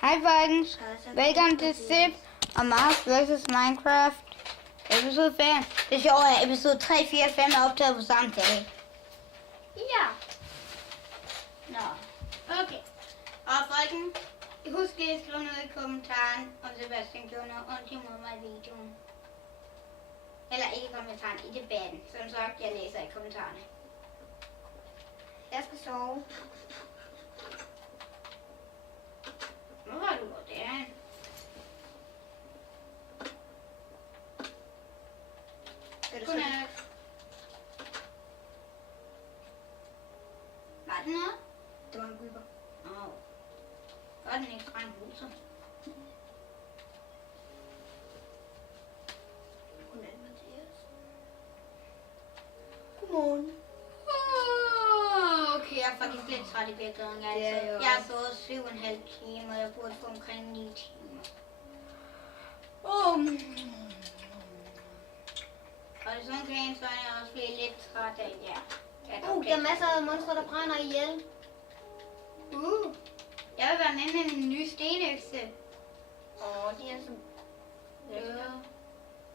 Hej folkens, velkommen til Sip og Mars vs Minecraft episode 5. Det sjove er, at episode 3, 4 og 5 er optaget på samme dag. Ja. Nå, okay. Og folkens, husk lige at skrive noget i kommentaren, om Sebastian gjorde noget ondt imod mig i videoen. Eller ikke i kommentaren, i debatten. Som sagt, jeg læser i kommentarerne. Jeg skal sove. Nu har du gået derhen. Godnat. Var det noget? Det var en gulper. Åh. Var den ikke fra en huser? Godnat, Mathias. Godmorgen. Okay, jeg er faktisk lidt træt i virkeligheden. Jeg har sovet 7,5 timer, og jeg burde få omkring 9 timer. Og det er sådan kan så er jeg også blive lidt træt af jer. Der er masser af monstre, der brænder ihjel. Jeg vil være med med min nye stenøkse. De er så...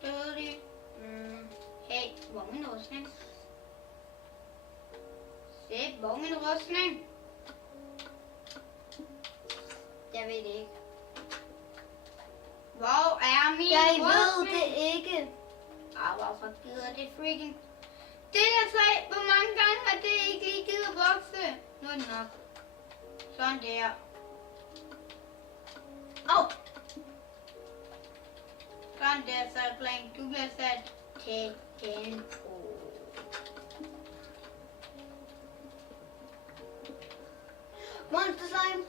Døde de? Hey, hvor er min rustning? Se, hvor er min rustning? Jeg ved det ikke. Hvor er min Jeg rustning? ved det ikke. Hvorfor gider det freaking? Det der træ, hvor mange gange har det ikke lige givet at vokse? Nu er det nok. Sådan der. Sådan der, så Blank. Du bliver sat til info. Monster slime.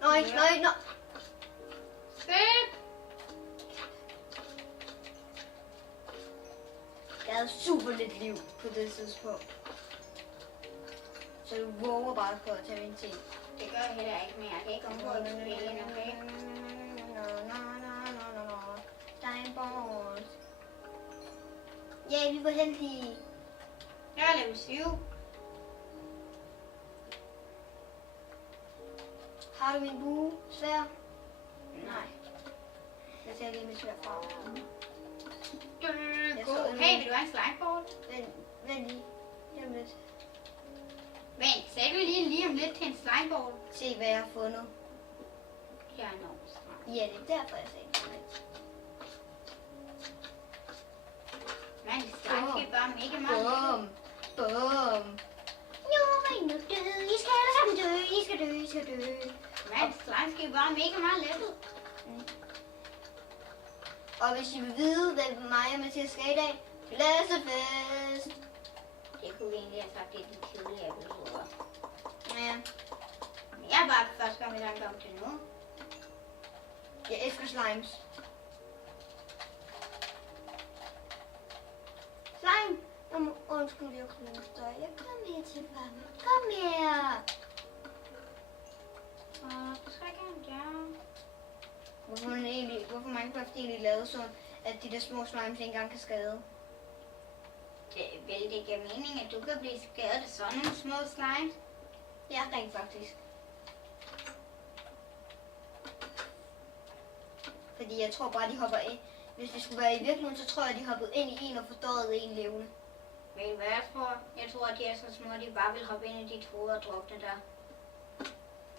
Nej. Sip! Jeg havde super lidt liv på det tidspunkt. Så du våger bare på at tage min ting. Det gør jeg heller ikke mere. Jeg kan ikke omgå at spille igen, okay? Steinballs. Ja, vi var heldige. Jeg er level 7. Har du min bue? Svær? Nej. Jeg ser lige mit svær fra. Hey, vil du have en slimeball? Vent lige. Lige om lidt. Vent, sagde du lige om lidt til en slimeball? Se, hvad jeg har fundet. Jeg er enormt stram. Ja, det er derfor, jeg sagde det. Men slime skal bare mega meget. Bum. Jo, ring nu død. I skal alle sammen dø. I skal dø. Men slime skal bare mega meget lettet. Og hvis I vil vide, hvad mig og Mathias skal i dag, læsefest. Det kunne vi egentlig have sagt i de tidligere episoder. Ja. Men jeg er bare første gang i gang om til nu. Jeg elsker slimes. Slime! Undskyld, jeg knuster. Jeg kom her til fanden. Kom her! Det skal jeg gerne gøre. Hvorfor Minecraft egentlig lavet sådan, at de der små slimes ikke engang kan skade? Det vil det give mening, at du kan blive skadet af sådan nogle små slimes? Ja, rent faktisk. Fordi jeg tror bare, de hopper ind. Hvis det skulle være i virkeligheden, så tror jeg, de hoppede ind i en og fordøjede en levende. Ved du hvad jeg tror? Jeg tror, at de er så små, at de bare vil hoppe ind i dit hoved og drukne der.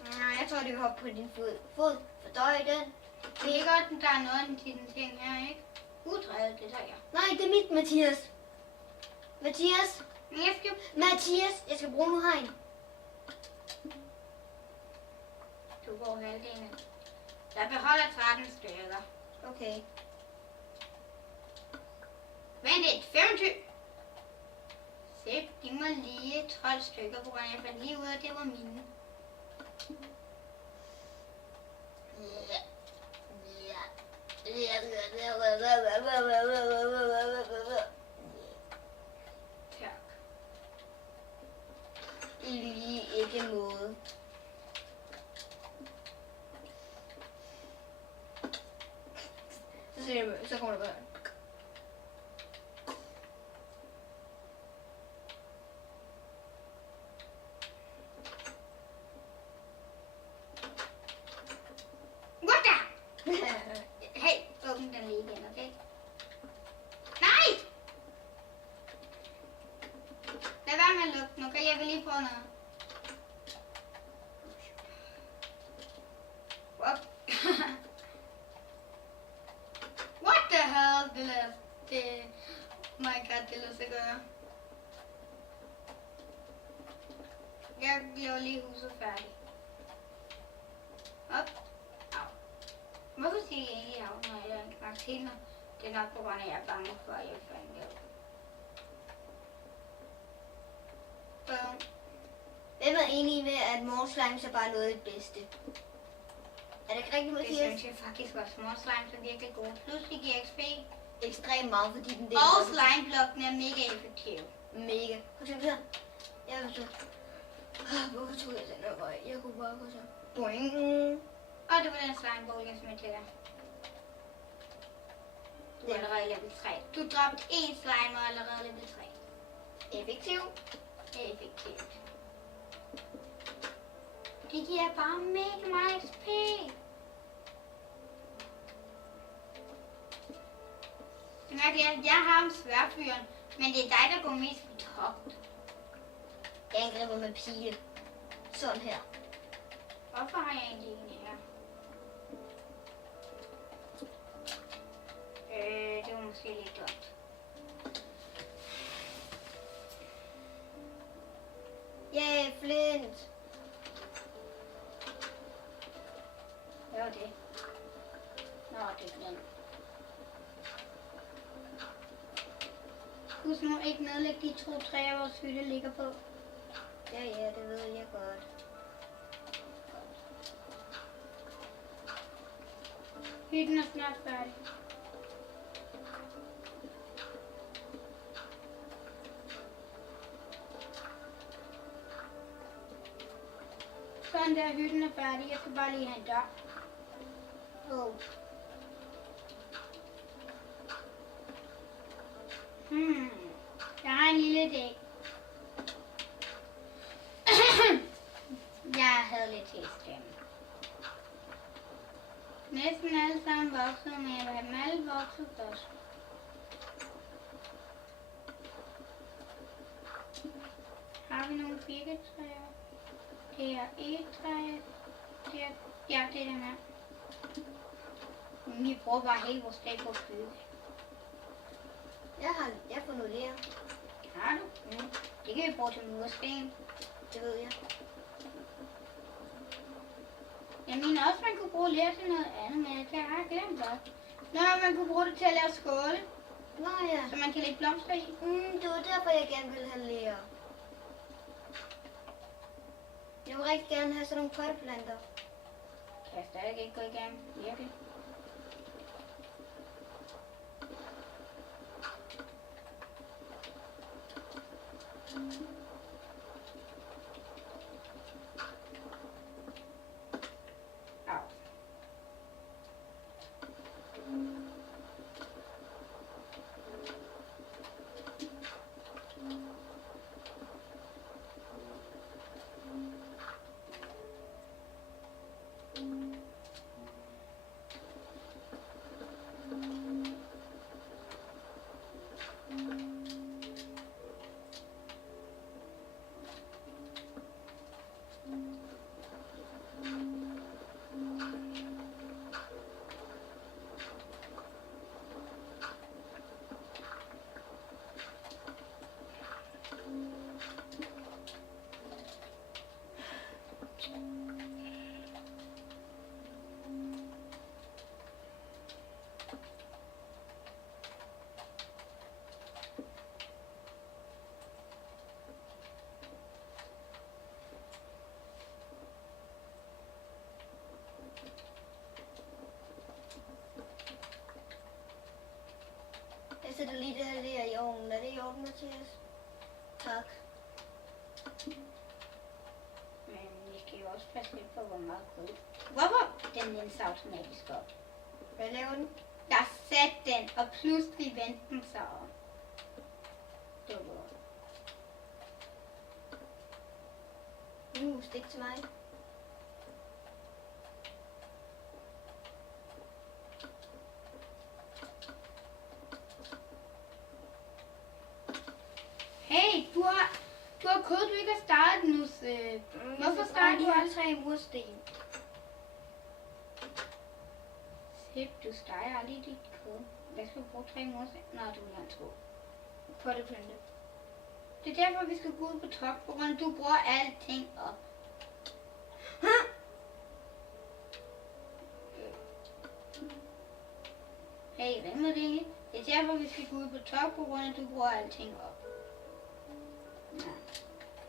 Nej, jeg tror, de vil hoppe på din fod. Fordøje den. Det er godt, at der er noget til den ting her, ikke? Udredet, det tager jeg. Nej, det er mit, Mathias. Mathias, jeg skal bruge nu hegn. Du går halvdelen. Jeg beholder 13 stykker. Okay. Vent lidt, 25. Se, de må lige 12 stykker, på grund af jeg fandt lige ud af, at det var mine. Tak. I lige ikke måde. Så kommer der bare. kan lige prøve noget. What? What the hell? Det... My god, det lader sig gøre. Jeg laver lige huset færdigt. Op. Au. Hvorfor siger jeg egentlig af, når jeg laver en karakter? Det er nok på grund af, at jeg er bange for, at jeg falder af. Hvem er enig med, at morslime så bare noget af det bedste? Er det ikke rigtigt, Det Mathias? synes jeg faktisk også. Morslime er virkelig god. Plus vi giver XP. Ekstremt meget, fordi den Og slimeblokken er mega effektiv. Mega. For eksempel her. Jeg vil så... Hvorfor tog jeg den her vej? Jeg kunne bare gå så... Boing. Og det var den slimeball, jeg smed til dig. Du er allerede level 3. Du dropte én slime og er allerede level 3. Effektiv. Effektivt. Det giver bare mega meget XP. Det er at jeg har ham sværfyren, men det er dig, der går mest på togt. Jeg angriber med pile. Sådan her. Hvorfor har jeg egentlig en her? Det var måske lidt dumt. Ja, flint. Hvad var det? Nå, det er flint. Husk nu ikke nedlægge de 2 træer, vores hytte ligger på. Ja, det ved jeg godt. Hytten er snart færdig. Sådan der, hytten er færdig. Jeg skal bare lige have en dør. Oh. Jeg har en lille idé. Jeg havde lidt tilstemme. Næsten alle sammen voksede, men jeg vil have dem alle vokset først. Har vi nogle birketræer? Det er egetræet. Ja, det er den her. Vi bruger bare hele vores dag på at bygge. Jeg har fundet det her. Har du? Det kan vi bruge til mursten. Det ved jeg. Jeg mener også, man kunne bruge ler til noget andet, men det har jeg glemt godt. Nå, man kunne bruge det til at lave skåle, Nå ja. så man kan lægge blomster i. Det var derfor, jeg gerne ville have ler. Jeg vil rigtig gerne have sådan nogle potteplanter. Kan jeg stadig ikke gå igennem? Virkelig. Au. Jeg sætter lige det her ler i ovnen. Er det i orden, Mathias? Tak. Men vi skal jo også passe lidt på, hvor meget kød. Hvorfor? Den linser automatisk op. Hvad laver den? Jeg satte den, og pludselig vendte den sig om. Det var godt. Stik til mig. Hey, du har Du har kød, du ikke har startet nu, Sip. Hvorfor starter du alle 3 mursten? Sip, du steger aldrig dit kød. Hvad skal du bruge 3 mursten? Nå, du vil have 2. Potteplante. Det er derfor, vi skal gå ud på top, på grund af, du bruger alting op. Hey, hvad med det egentlig? Det er derfor, vi skal gå ud på top, på grund af, du bruger alting op. Nå,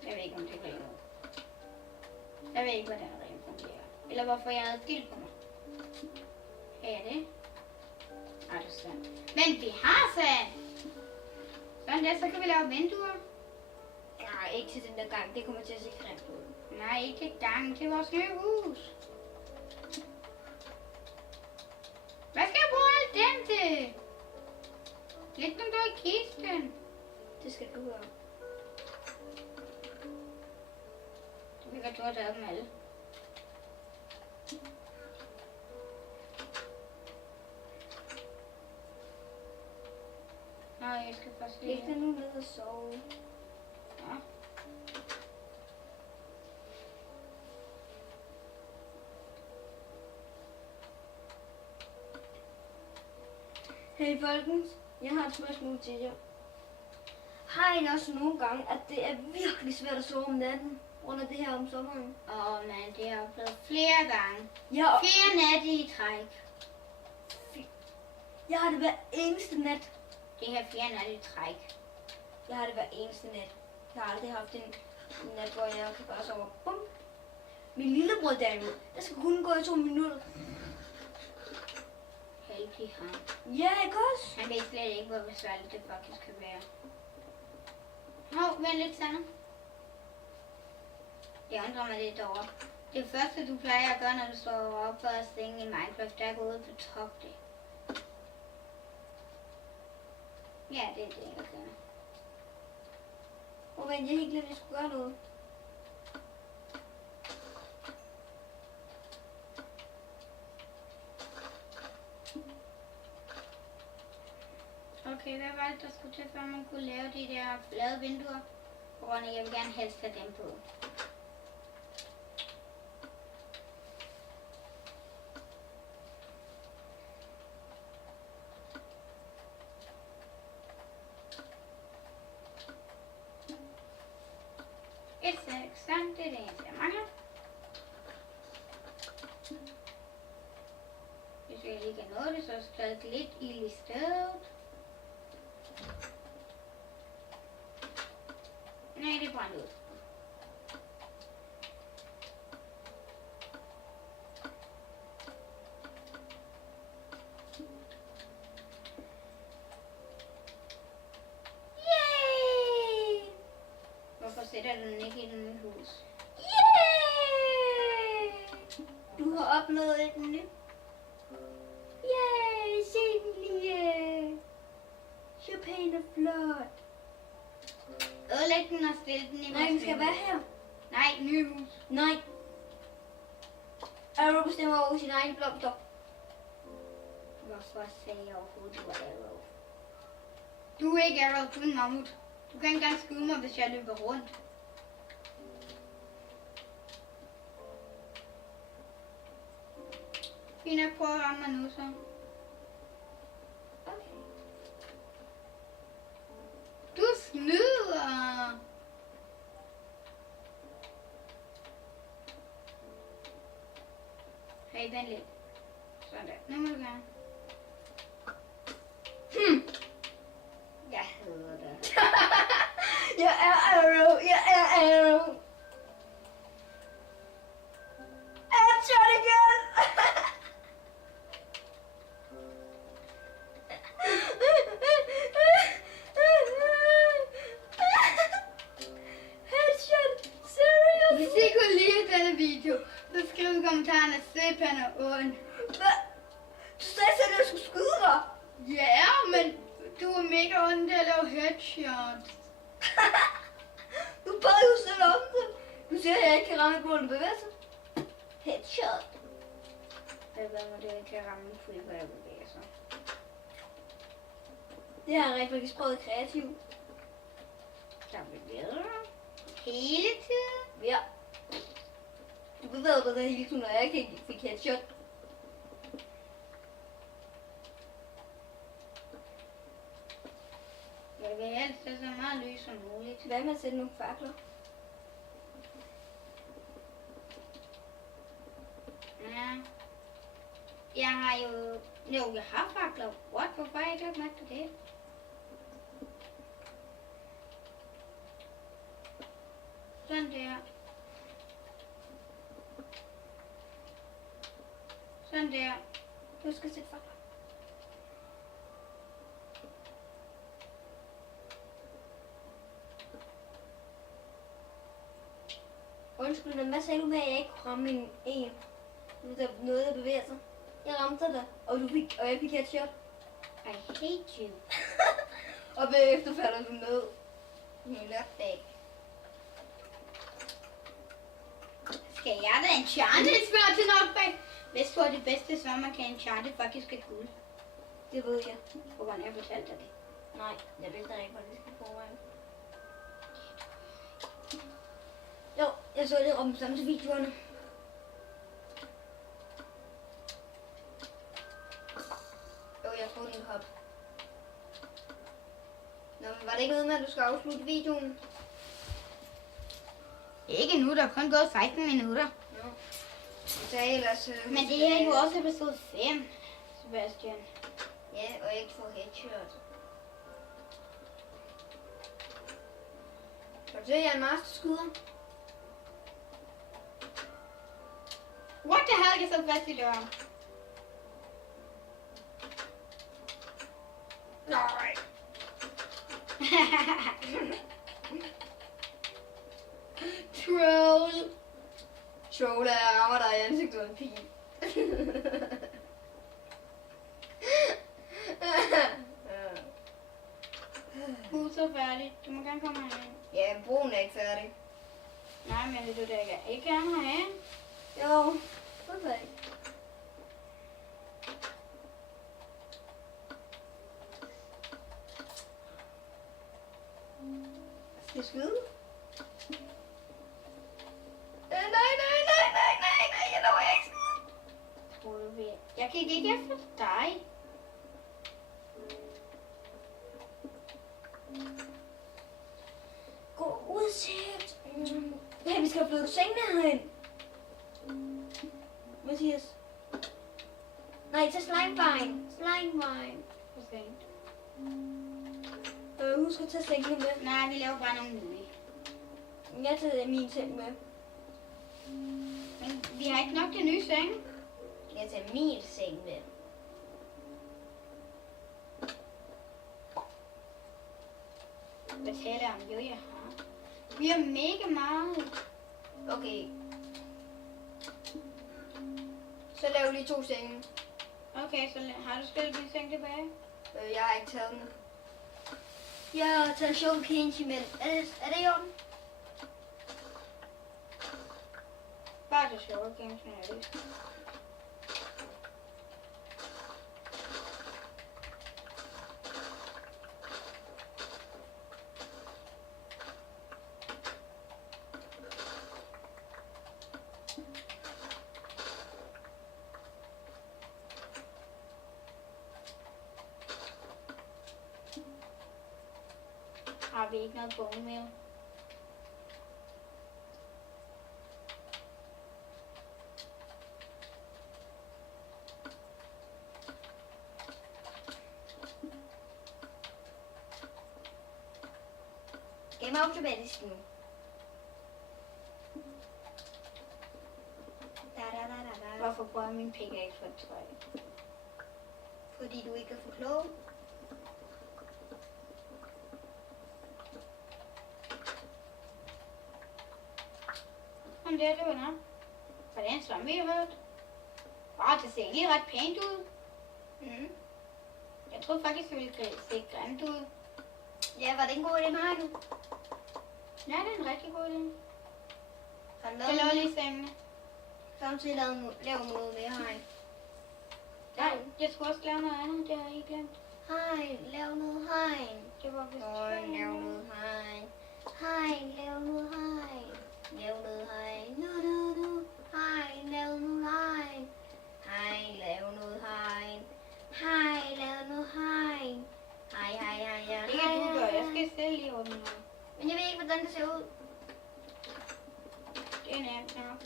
jeg ved ikke, om det bliver noget. Jeg ved ikke, hvordan det fungerer. Eller hvorfor jeg havde gild på mig. Her er det. Ej, det er sandt. Men vi har sand! Sådan der, så kan vi lave vinduer. Nej, ikke til den der gang. Det kommer til at se grimt ud. Nej, ikke gang. Det er vores nye hus. Hvad skal jeg bruge alt den til? Læg dem dog i kisten. Det skal du gøre. Vi kan turde tage dem alle. Nej, jeg skal først Læg lige... dig nu ned og sove. Ja. Hey folkens, jeg har et spørgsmål til jer. Har I også nogle gange, at det er virkelig svært at sove om natten, under det her om sommeren? Men det har jeg oplevet flere gange. Ja, 4 nætter i træk. jeg har det hver eneste nat. Det her 4 nætter i træk. Jeg har det hver eneste nat. Jeg har aldrig haft en nat, hvor jeg kan bare sove. Bum. Min lillebror derimod, der skal kun gå i 2 minutter. Heldig ham. Ja, ikke også? Han ved slet ikke, hvor besværligt det faktisk kan være. Vent lidt, Sanna. Det undrer mig lidt over. Det første, du plejer at gøre, når du står op for at senge i Minecraft, det er at gå ud på top det. Ja, det er det, jeg kender. Og vent, jeg helt glemt, at jeg skulle gøre noget. Okay, hvad var det, der skulle til, før man kunne lave de der flade vinduer? På grund af, jeg vil gerne helst have dem på. Et sand, det er det eneste, jeg mangler. Hvis jeg lige kan nå det, så skal jeg lidt ild i stedet. Nej, det brændte ud. Yay! Hvorfor sætter du den ikke i den nye hus? Yay! Du har opnået et nyt. Yay! Se den lige. Så pæn og flot. Ødelæg den og stille den i Nej, den skal være her. Nej, nye hus. Nej. Arrow bestemmer over sin egen blomster. Hvorfor sagde jeg overhovedet, du var Arrow? Du er ikke Arrow, du er en mammut. Du kan ikke engang skyde mig, hvis jeg løber rundt. Fint at prøve at ramme mig nu, så. Okay. Du snyder! Hey, vent lidt. Sådan der. Nu må du gerne. Jeg hader det. Jeg er Arrow. Jeg er Arrow. Headshot igen. Headshot. Serious. Hvis I kunne lide denne video, så skriv i kommentarerne, at Sip han er ond. Hvad? Du sagde selv, at jeg skulle skyde dig. Ja, men du er mega ond til at lave headshots. Du bad jo selv om det. Du siger, at jeg ikke kan ramme bolden bevæger sig. Headshot. Hvad må det ikke kan ramme en creeper, der bevæger sig? Det har jeg rent faktisk prøvet kreativt. Der bevæger. hele tiden? Ja. Du ved, hvad der hele tiden, når jeg ikke fik headshot. Jeg vil helst have så meget lys som muligt. Hvad med at sætte nogle fakler? Ja. Jeg har jo... Jo, jeg har fakler. What? Hvorfor har jeg ikke lagt mærke til det? Sådan der. Sådan der. Du skal sætte fakler. Undskyld, men hvad sagde du med, at jeg ikke kunne ramme en? Noget, der bevæger sig. Jeg ramte dig, og jeg fik headshot. I hate you. Og bagefter falder du ned. Lørdag. Skal jeg da enchanted spørge til knockback? Hvis du er det bedste, så man kan enchanted faktisk er guld. Det ved jeg. Hvordan jeg fortalte dig det? Nej, jeg ved ikke, hvordan det skal få mig. Jo, jeg så det om sammen til videoerne. Jo, jeg får den hop. Nå, men var det ikke noget med, at du skal afslutte videoen? Ikke nu, der er kun gået 16 minutter. Nå. Så ellers... Men det her er jo også episode 5, Sebastian. Ja, og ikke få headshot. Kan du se, jeg er en masterskyder? What the hell, jeg så fast i døren. Nej. Troll. Troll er, jeg rammer dig i ansigtet med en pil. Du er så færdig. Du må gerne komme herind. Ja, broen er ikke færdig. Nej, men vil du da ikke gerne herind? Jo, hvorfor ikke? Skal jeg skyde? Nej, jeg når ikke skyde. Tror du ved? Jeg kan ikke efter dig. Gå ud, Seth. Hey, vi skal have flyttet sengene herind. Mathias. Nej, til slimevejen. Slimevejen. For sent. Husk at tage sengene med. Nej, vi laver bare nogle nye. Jeg tager min seng med. Men vi har ikke nok til nye seng. Jeg tager min seng med. Hvad taler jeg om? Jo, jeg har. Vi har mega meget. Okay. Så laver vi lige 2 senge. Okay, så har du stillet din seng tilbage? Jeg har ikke taget den. Jeg har taget Sugar Cane, men er det i orden? Bare det sjove games, men jeg lyst. Har vi ikke noget bone meal? Game automatisk nu. Hvorfor bruger jeg min pickaxe for et træ? Fordi du ikke er for klog. Jamen det er det jo nok. For det er en slum, vi har hørt. Det ser egentlig ret pænt ud. Mm. Jeg troede faktisk, det ville se grimt ud. Ja, var det en god idé med hegnet? Ja, det er en rigtig god idé. Har du Jeg laver lige sengene. samtidig lave noget med hegn? Nej, jeg skulle også lave noget andet, det har jeg helt glemt. Hej, lav noget hegn. Det var vist Hej, lav noget hegn. Hej, lav noget hegn. Lav noget hej. Nu. Hej, lav noget hej. Hej, lav noget hej. Hej, lav noget hej. Hej. Det kan du gøre. Jeg skal selv lige ordne noget. Men jeg ved ikke, hvordan det ser ud. Det er nemt nok.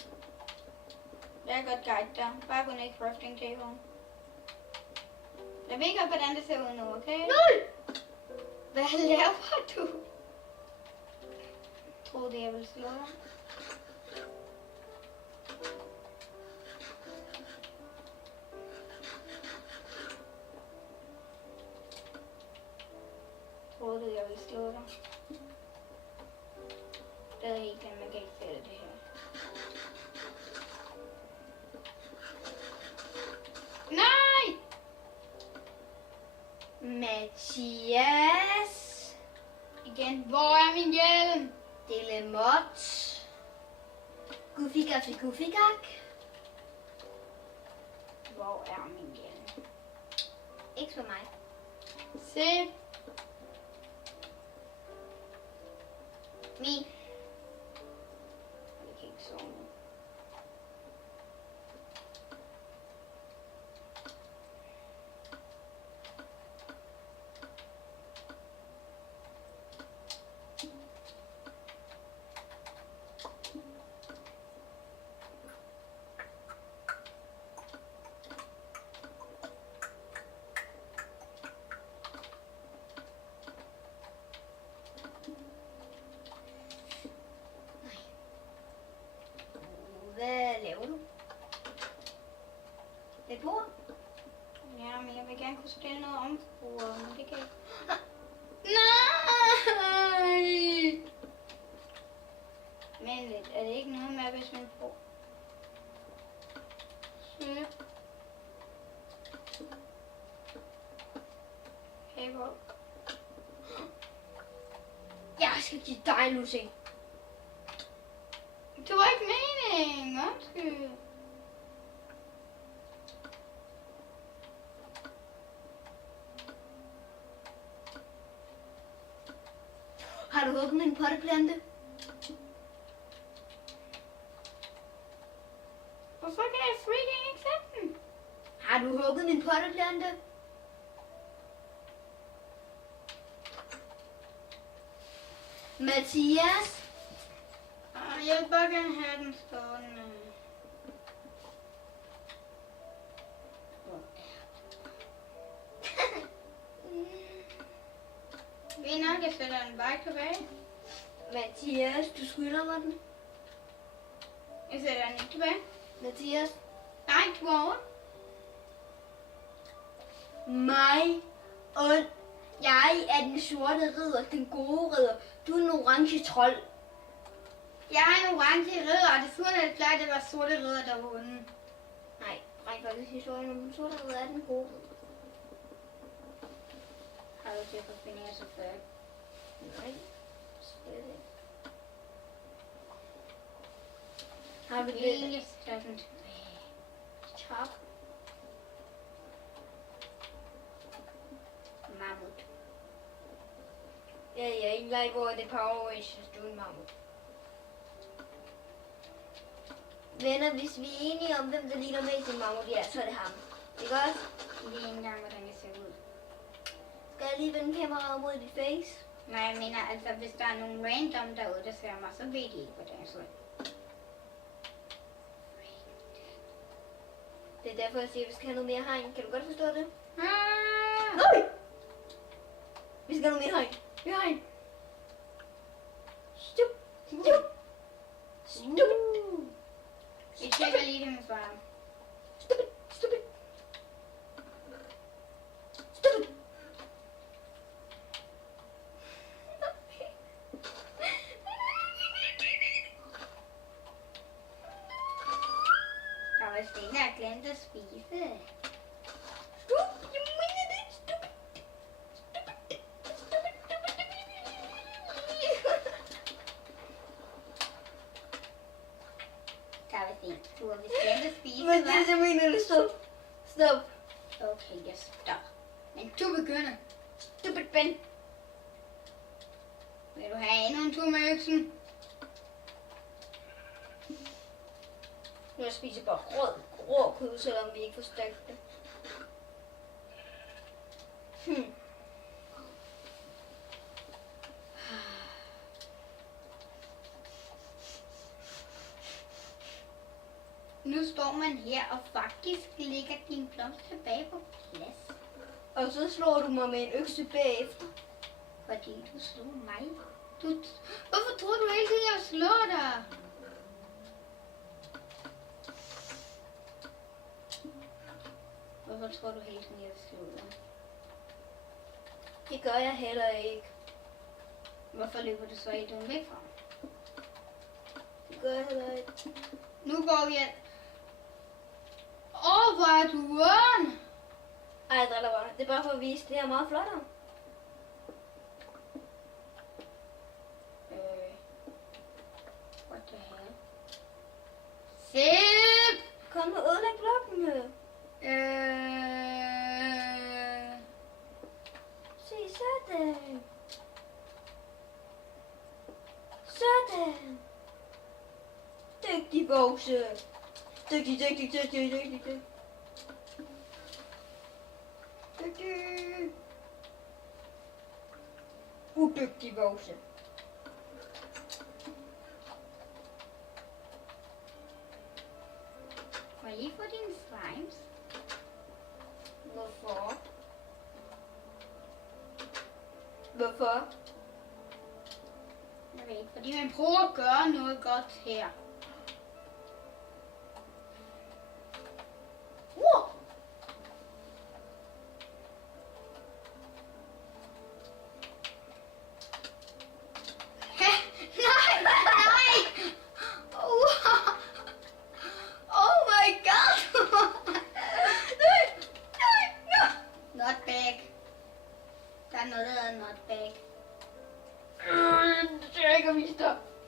Jeg kan godt guide dig. Bare gå ned i crafting table. Jeg ved ikke, hvordan det ser ud nu, okay? Nej! Hvad laver du? Troede jeg ville slå dig? Troede du, jeg ville slå dig? Det er helt glemt, man kan ikke sætte det her. Nej! Mathias. Igen, hvor er min hjelm? Delemot. Guffikak. Hvor er min hjelm? Ikke for mig. Se. Min. Jeg kan ikke sove nu. Hvad laver du? Et bord? Ja, men jeg vil gerne kunne stille noget om på bordet, men det kan jeg ikke. Nej! Men lidt, er det ikke noget med, hvis man får... Se. Hey, hvor... Jeg skal give dig en lussing. Det var ikke meningen, undskyld. Har du åbnet en potteplante? Hvorfor kan jeg freaking ikke sætte den? Har du hugget min potteplante? Mathias? Jeg vil bare gerne have den stående. Vi nok, jeg sætter den bare tilbage. Mathias, du skylder mig den. Jeg sætter den ikke tilbage. Mathias? Nej, du er over. Mig og jeg er den sorte ridder, den gode ridder. Du er en orange trold. Jeg er en orange ridder, og desuden er det klart, at det var sorte ridder, der vundet. Nej, rent faktisk historien om den sorte ridder er den gode ridder. Har du set på Phineas og Ferb? Nej, slet ikke. Har du det? Jeg sætter den tilbage. Tak. Mammut. Ja, jeg er ikke lege, hvor det Power Rangers, du er en mammut. Venner, hvis vi er enige om, hvem der ligner mest en mammut, ja, så er det ham. Ikke også? Jeg ved ikke engang, hvordan jeg ser ud. Skal jeg lige vende kameraet mod dit face? Nej, jeg mener, altså, hvis der er nogen random derude, der ser mig, så ved de ikke, hvordan jeg ser ud. Det er derfor, jeg siger, at vi skal have noget mere hegn. Kan du godt forstå det? Ah! Nej! Vi skal have noget mere hegn. Mere hegn. Stup. Stup. Stup. Jeg tjekker lige det med far. Stupid. Stupid. Stupid. Der var Stine, der glemte at spise. Stup. Jeg mener det. Stupid. Der var Stine, du har vist glemt at spise, Men det hva'? jeg mener det. Stop. Stop. Okay, jeg stopper. Men du begynder. Stupid Ben. Vil du have endnu en tur med øksen? Nu jeg spiser bare rå kød, selvom vi ikke får stegt det. Nu står man her og faktisk lægger din blomst tilbage på plads. Og så slår du mig med en økse bagefter. Fordi du slog mig. Hvorfor tror du hele tiden, jeg vil slå dig? Hvorfor tror du hele tiden, jeg vil slå dig? Det gør jeg heller ikke. Hvorfor løber du så i den væk fra mig? Det gør jeg heller ikke. Nu går vi ind. Hvor er du uden? Ej, jeg driller bare. Det er bare for at vise, det er meget flottere. What the hell? Sip! Kom og ødelæg blokken med. Se, sådan. Sådan. Dygtig vokse. Dygtig. Dygtig. Udygtig vokse. Må jeg lige få dine slimes? Hvorfor? Hvorfor? Jeg ved ikke, fordi man prøver at gøre noget godt her.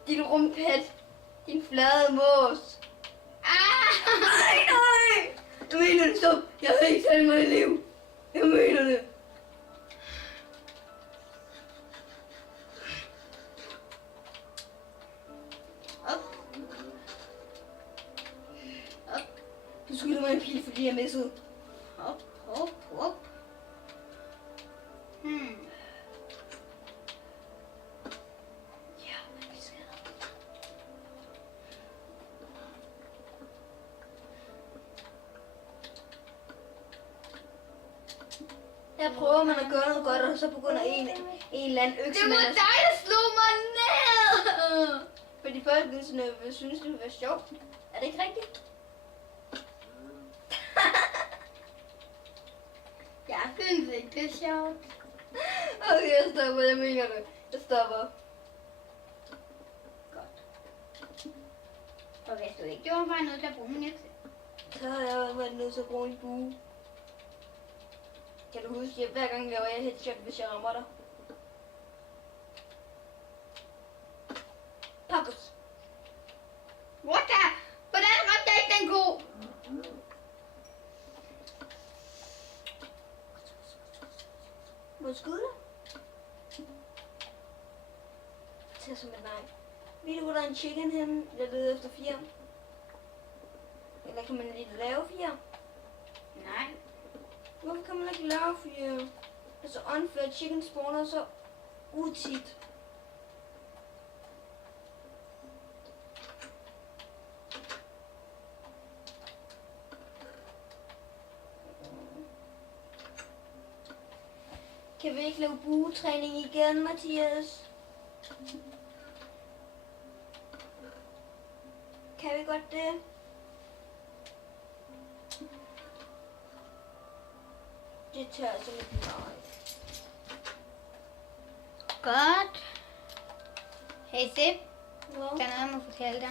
Din rumpet. Din flade mås. Nej. Jeg mener det så. Jeg har ikke sat mig i liv. Jeg mener det. Du skylder mig en pil, fordi jeg missede. Hop. Jeg prøver man at gøre noget godt, og så begynder en eller anden økse. Det var dig, der slog mig ned! Fordi folkene synes, det vil være sjovt. Er det ikke rigtigt? Jeg synes ikke, det er sjovt. Okay, jeg stopper. Jeg mener det. Jeg stopper. Godt. Og hvis du ikke gjorde, var jeg nødt til at bruge min økse. Så har jeg været nødt til at bruge en bue. Kan du huske, at hver gang laver jeg headshot, hvis jeg rammer dig? Pakkes. What the? Hvordan ramte jeg ikke den ko? Må jeg skyde dig? Tag som et nej. Ved du, hvor der er en chicken henne? Jeg leder efter 4. Eller kan man lige lave 4? Nej. Hvorfor kan man ikke lave 4? Altså unfair, chicken spawner så utit. Kan vi ikke lave buetræning igen, Mathias? Kan vi godt det? Det tager altså lidt meget. Godt. Hey Sip, Ja. der er noget, jeg må fortælle dig.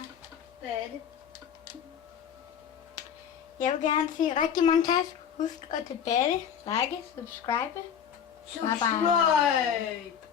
Hvad er det? Jeg vil gerne sige rigtig mange tak. Husk at debatte, like, subscribe. Subscribe!